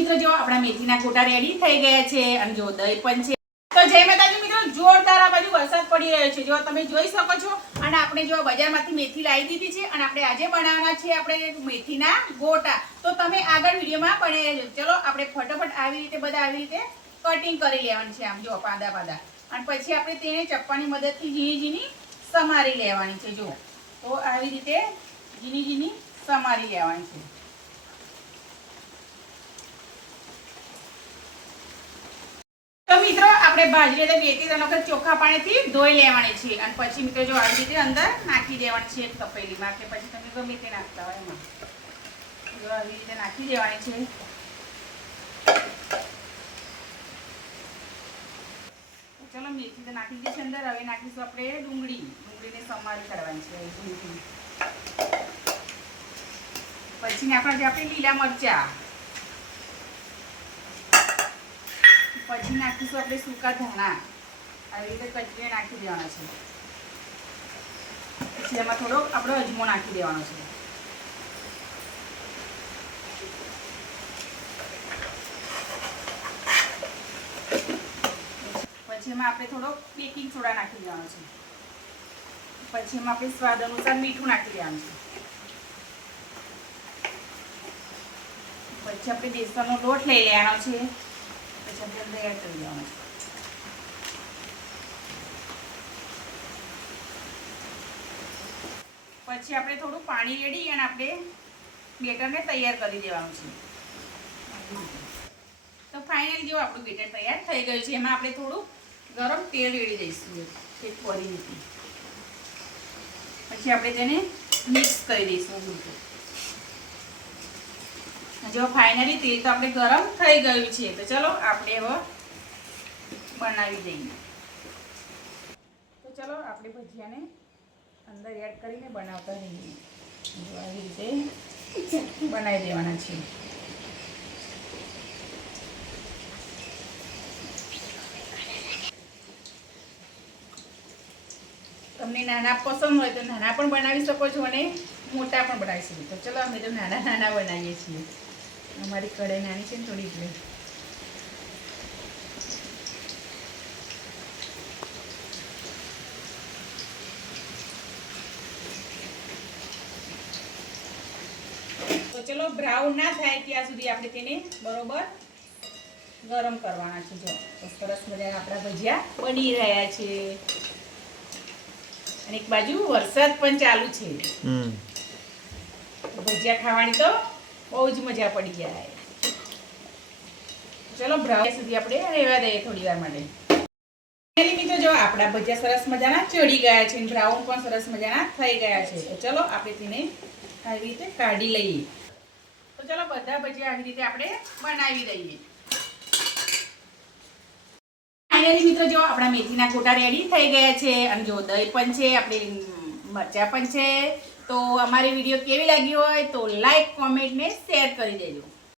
મિત્રો જો આપણા મેથીના ગોટા રેડી થઈ ગયા છે અને જો દહીં પણ છે. તો જય માતાજી મિત્રો, જોરદાર આ બાજુ વરસાદ પડી રહ્યો છે, જો તમે જોઈ શકો છો. અને આપણે જો બજારમાંથી મેથી લાવી દીધી છે અને આપણે આજે બનાવવાના છે આપણે મેથીના ગોટા. તો તમે આગળ વિડીયોમાં બને રહેજો. ચલો આપણે ફટાફટ આવી રીતે બધા આવી રીતે કટિંગ કરી લેવાની છે, આમ જો પાદા પાદા. અને પછી આપણે તેને ચપ્પાની મદદથી ઝીણી ઝીણી સમારી લેવાની છે. જો તો આવી રીતે ઝીણી ઝીણી સમારી લેવાની છે. તો મિત્રો આપણે બાજરી 2-3 વખત ચોખ્ખા પાણીથી ધોઈ લેવાની છે અને પછી મિત્રો જો આવી રીતે અંદર નાખી દેવાની છે તપેલીમાં, કે પછી તમે ગમે તે નાખતા હોય એમાં. જો આવી રીતે નાખી દેવાની છે. ચલો મેથી તો નાખી દીધી છે અંદર. હવે નાખીશું આપણે ડુંગળીને સમારી કરવાની છે. પછી નાખવાના છે આપણે લીલા મરચા. પછી નાખીશું આપણે સૂકા ધાણા. આવી રીતે કચરીને નાખી દેવાના છે. પછી એમાં થોડો આપણો અજમો નાખી દેવાનો છે. પછી એમાં આપણે થોડો બેકિંગ સોડા નાખી દેવાનો છે. પછી એમાં આપણે સ્વાદ અનુસાર મીઠું નાખી દેવાનું છે. પછી આપણે બેસનનો લોટ લઈ લેવાનો છે. પછી આપણે અંદર એડ કરી દેવાનો છે. પછી આપણે થોડું પાણી રેડી અને આપણે બેટરને તૈયાર કરી દેવાનું છે. તો ફાઇનલ જો આપણું બેટર તૈયાર થઈ ગયું છે. એમાં આપણે થોડું ગરમ તેલ રેડી દઈશું એક વળી રીતે. પછી આપણે તેને મિક્સ કરી દઈશું. જો ફાઇનલી તેલ તો આપણે ગરમ થઈ ગયું છે. તો ચલો આપણે હવે બનાવી દઈએ. તો ચલો આપણે ભજીયાને અંદર એડ કરીને બનાવતા રહીએ. જો આવી રીતે બનાવી દેવાના છે. તમને નાના પસંદ હોય તો નાના પણ બનાવી શકો છો અને મોટા પણ બનાવી શકો. તો ચલો અમે તો નાના બનાવીએ છીએ. અમારી કઢાઈ નાની છે ને થોડી એટલે. તો ચલો બ્રાઉન ના થાય ત્યાં સુધી આપણે તેને બરોબર ગરમ કરવાના છે. જો સરસ મજાના આપણા ભજીયા બની રહ્યા છે. અને એક બાજુ વરસાદ પણ ચાલુ છે. ભજીયા ખાવાની તો બહુ જ મજા પડી જાય. ચલો બ્રાઉન સુધી આપણે રહેવા દઈએ થોડી વાર માટે. મિત્રો જો આપણા ભજીયા સરસ મજાના ચડી ગયા છે, બ્રાઉન પણ સરસ મજાના થઈ ગયા છે. તો ચલો આપણે તેને આવી રીતે કાઢી લઈએ. તો ચલો બધા ભજીયા આવી રીતે આપણે બનાવી દઈએ. ફાઇનલી મિત્રો જો આપણા મેથીના ગોટા રેડી થઈ ગયા છે અને જો દહીં પણ છે, આપણે મરચાં પણ છે. તો અમારી વિડીયો કેવી લાગી હોય તો લાઈક, કોમેન્ટ ને શેર કરી દેજો.